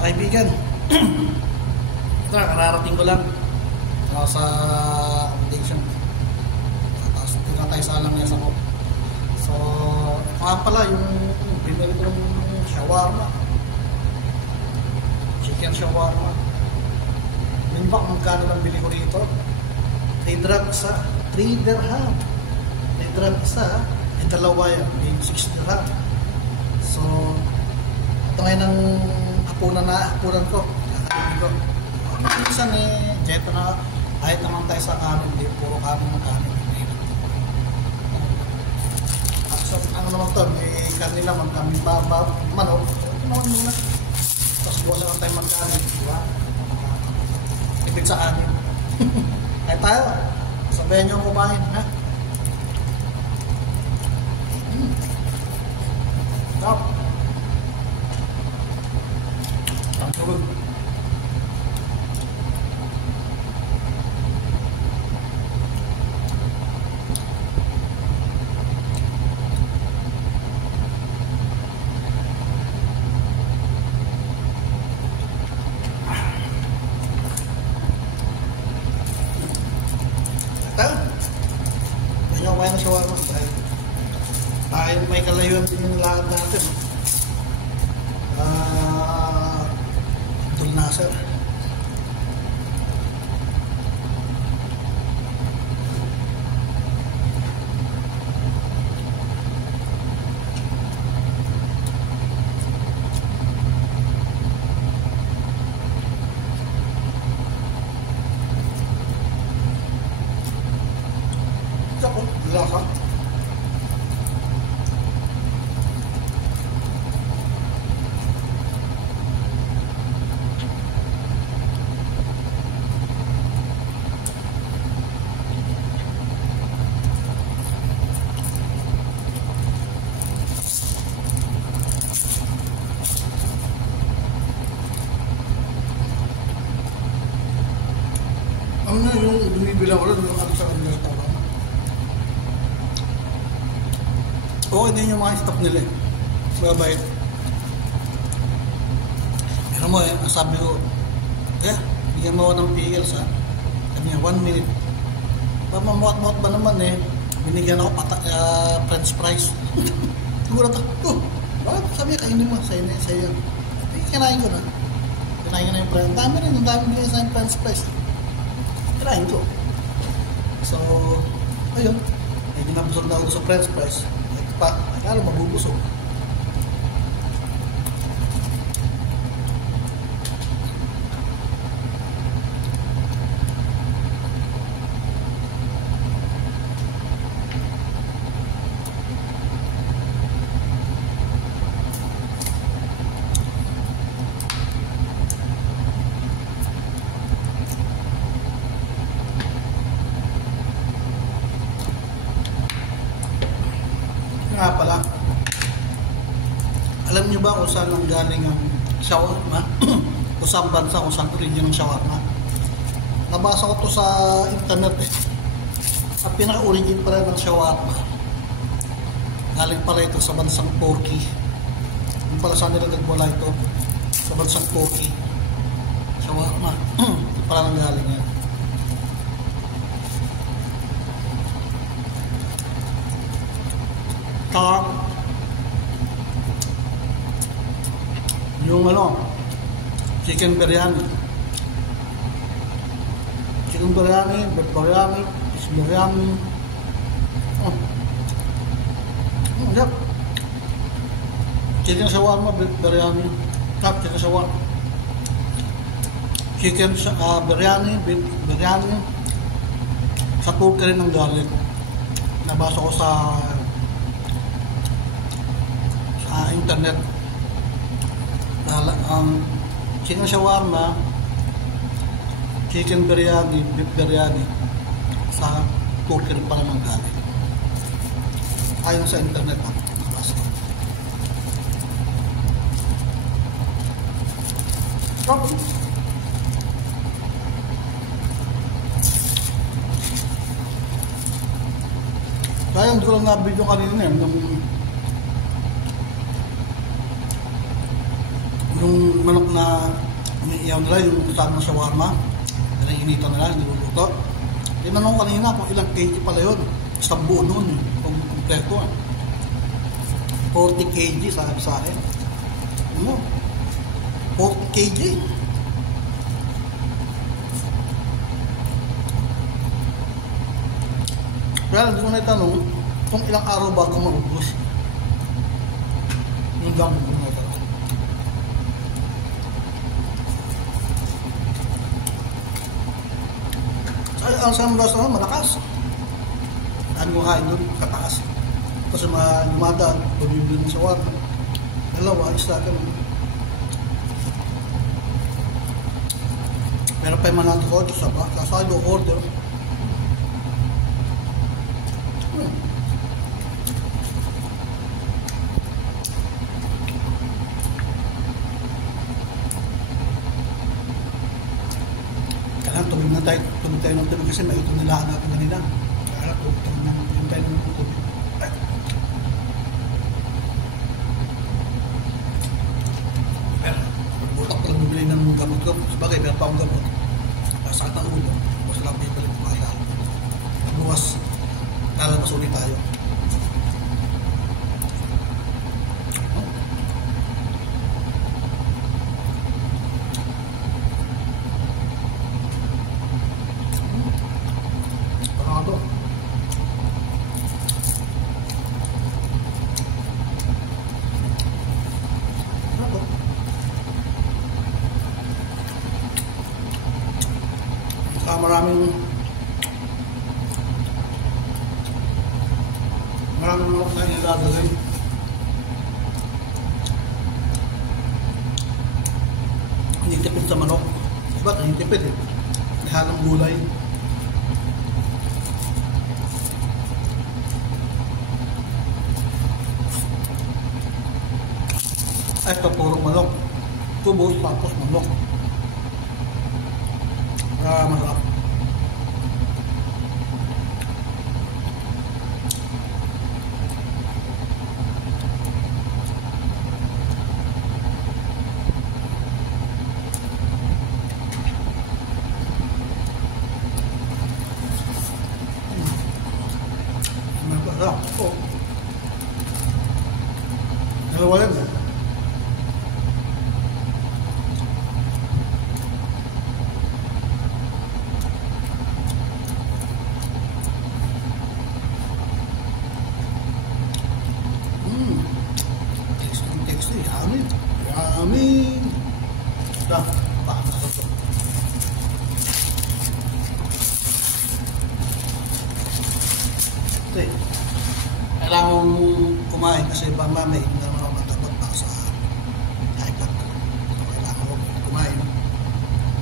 Kaibigan, ito na, kararating ko lang sa accommodation. Tapos tingnan tayo sa alam niya sa ko. So, pala yung binili ko ng shawarma, chicken shawarma. Minbak, magkano lang bili ko rito? 3 dirham isa, 3 dirham. 3 dirham isa, dalawa yan, 6 dirham. So, ito ngayon ang hapunan ko, kakainin ko. Minsan jeto na, kahit naman tayo sa kanin, hindi puro kanin ng kanin. So, ano naman to, may kanila man kami manok, ito naman muna. Tapos buwan naman tayo magkanin, di ba? Tipid sa kanin. Kaya tayo, sabayan nyo ang kumain, ha? Stop. Tangkabag. Ganyan kaya na shawarma tayo may kalayuan din yung lakad natin. Abdul Nasser. Ako, lasa. Ano na yung bumibilang ulit ng ano sa kanila sa tawag? Okay din yung mga stop nila eh. Mabait. Pero mo sabi ko, bigyan mo ako ng pickles ha. Sabi niya, 1 minute. Pamamuat-muat ba naman binigyan ako french fries. Siguro ako, bakit? Sabi niya, kainin mo, sa'yo. Kinain ko na. Kinain ko na yung french. Ang dami binigyan sa french fries. Kinain ko. So, ayun. Ginabusog na ako sa french fries. Akala mabubusog. Nga pala, alam nyo ba kung saan ang galing ang shawarma? Kung saan bansa, kung saan origin ng shawarma? Nabasa ko to sa internet At pinaka-origin pala ng shawarma, galing pala ito sa bansang Turkey. Yung pala saan nila nagmula ito? Sa bansang Turkey. Shawarma. Ito pala nang galing yan. Yung chicken biryani, beef biryani, fish biryani. Yep. Chicken shawarma, beef biryani, chicken shawarma, chicken biryani, beef biryani. Sa Turkey rin ang galing. Nabasa ko sa internet. Ang chicken shawarma, chicken biryani, beef biryani sa Turkey rin pala ng galing. Ayon sa internet nabasa ko. Kaya hindi ko lang na-video kanina yung manok na iniiyaw nila yung kasama ng shawarma. Iniinitan nila, niluluto. Tinanong ko kanina kung ilang kg pala yun. Isang buo nun, kung kompleto. 40 kg sabi sa akin. Ano? 40 kg. Kaya hindi ko na itanong kung ilang araw bago maubos. Yun lang hindi ko na itanong. Ay, ang sa mga restaurant, malakas. Ano mo kain doon? Kataas. Kasi lumadaan, pabibili ng shawarma. Dalawa, isa ka naman. Meron pa yung mga natin-order sa ba? Kasi do order. Tumig tayo ng tubig kasi maito nilaan natin kanina. Kaya tumig tayo ng tubig. Pero, butak ko lang bumili ng gamot ko. Sabagay, meron pa akong gamot. Sakit ang ulo. Basta lang bibalik ko kaya. Bukas, lalabas ulit tayo. Maraming mga na nilalagay. Hindi tipid sa manok. Diba? Hindi tipid eh. May halang gulay. Ay, ito purong manok. Kubos, tapos manok. Masarap. Masarap. Oh. Dalawa yan. Yummy! Dah, baka na ito. Okay. Kailangan mong kumain kasi ba mamay hindi naman ako magdapat para sa high blood. So, kailangan mo kumain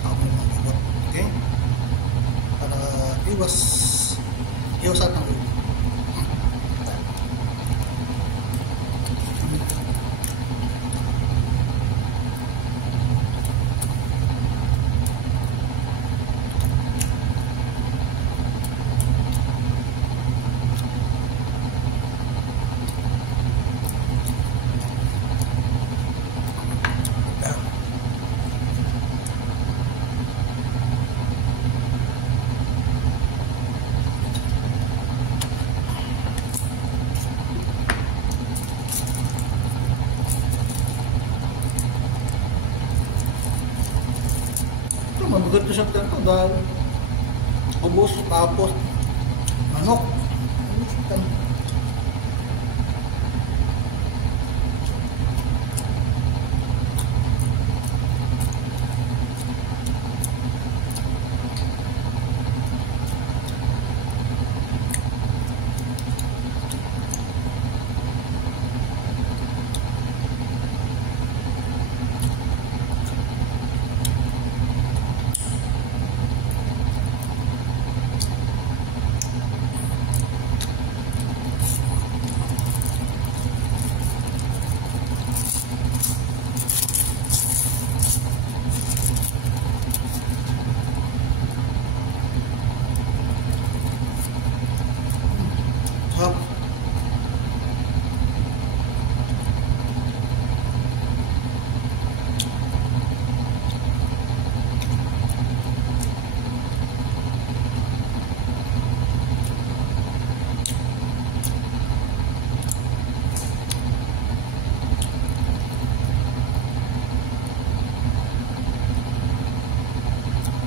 ako may mga gabot. Okay? Para iwas at ang ulo. Mabugat ko siya dito dahil ubos tapos manok.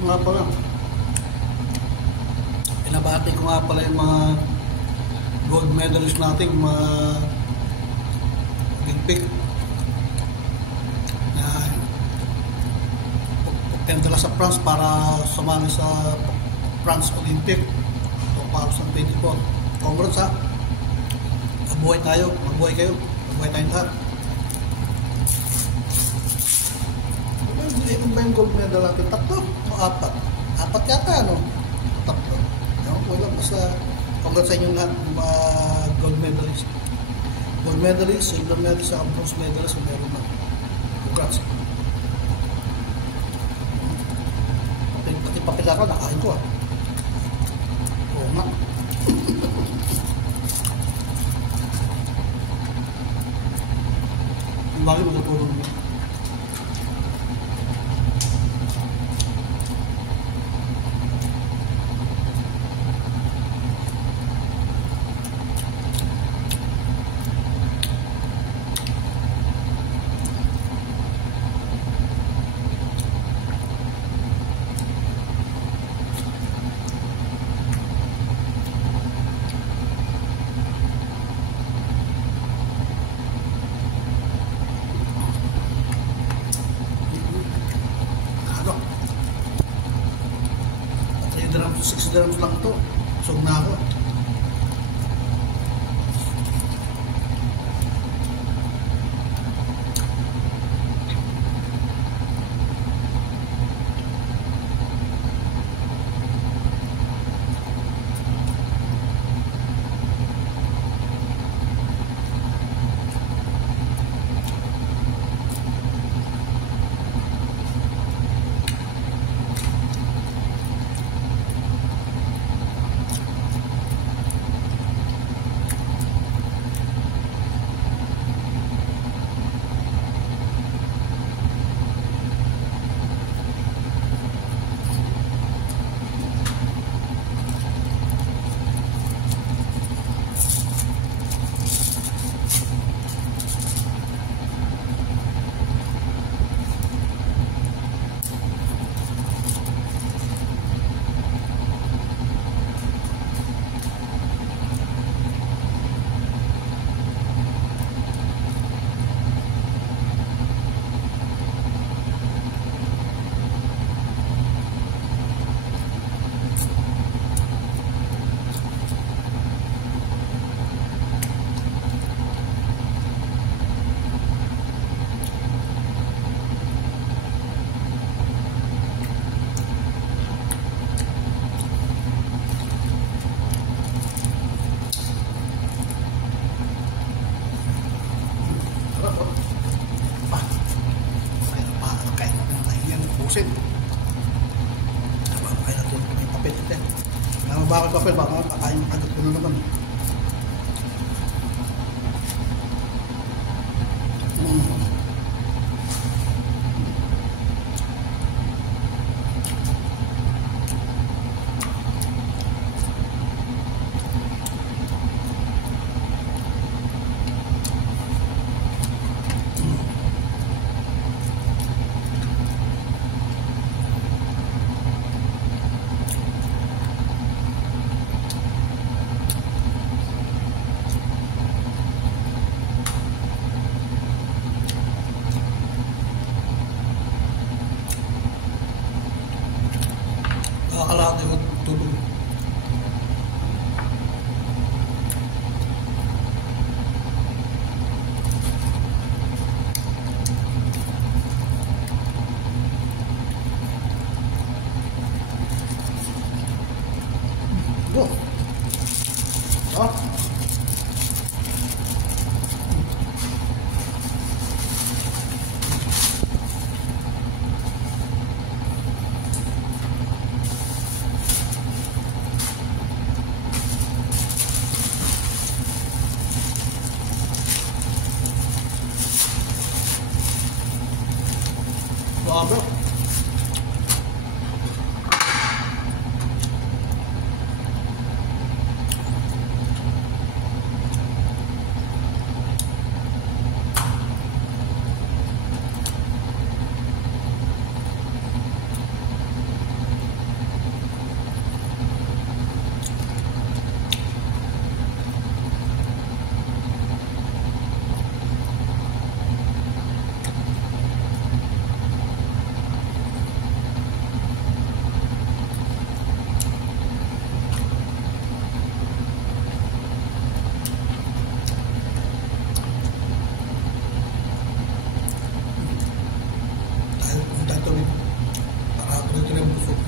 Nga pala, pinabati ko nga pala yung mga gold medalist nating mga Olympic na pagkendala sa France para sumali sa France Olympic 2024. Congrats ha! Mabuhay tayo, mabuhay kayo, mabuhay tayong lahat. Hindi ba yung gold medal natin? Tatlo o apat? Apat yata, ano? Tatlo. Ewan ko lang, basta congrats sa inyong lahat, mga gold medalist. Gold medalist, silver medalist, at bronze medalist, kung meron na. Congrats. Pati papila ka, nakain ko ah. Oo nga. Yung bagay magkatulong mo. Ano? 3 drums, 6 drums lang to. Sog na ako. Pusin. Kaya natin may papel ito. Bakit papel? Baka kakain agad ko na naman. Nakakalaki ko tulog. Go. Ah. Grabe. ng tubig. Para tuloy-tuloy ang busog.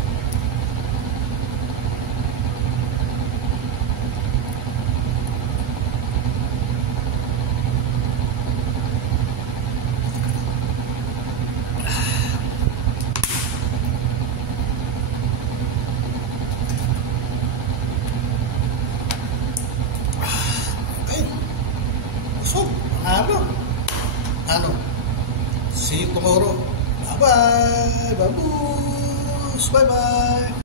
Okay. Busog. Ano? Ano? See you tomorrow. Bye-bye. Babush. Bye-bye.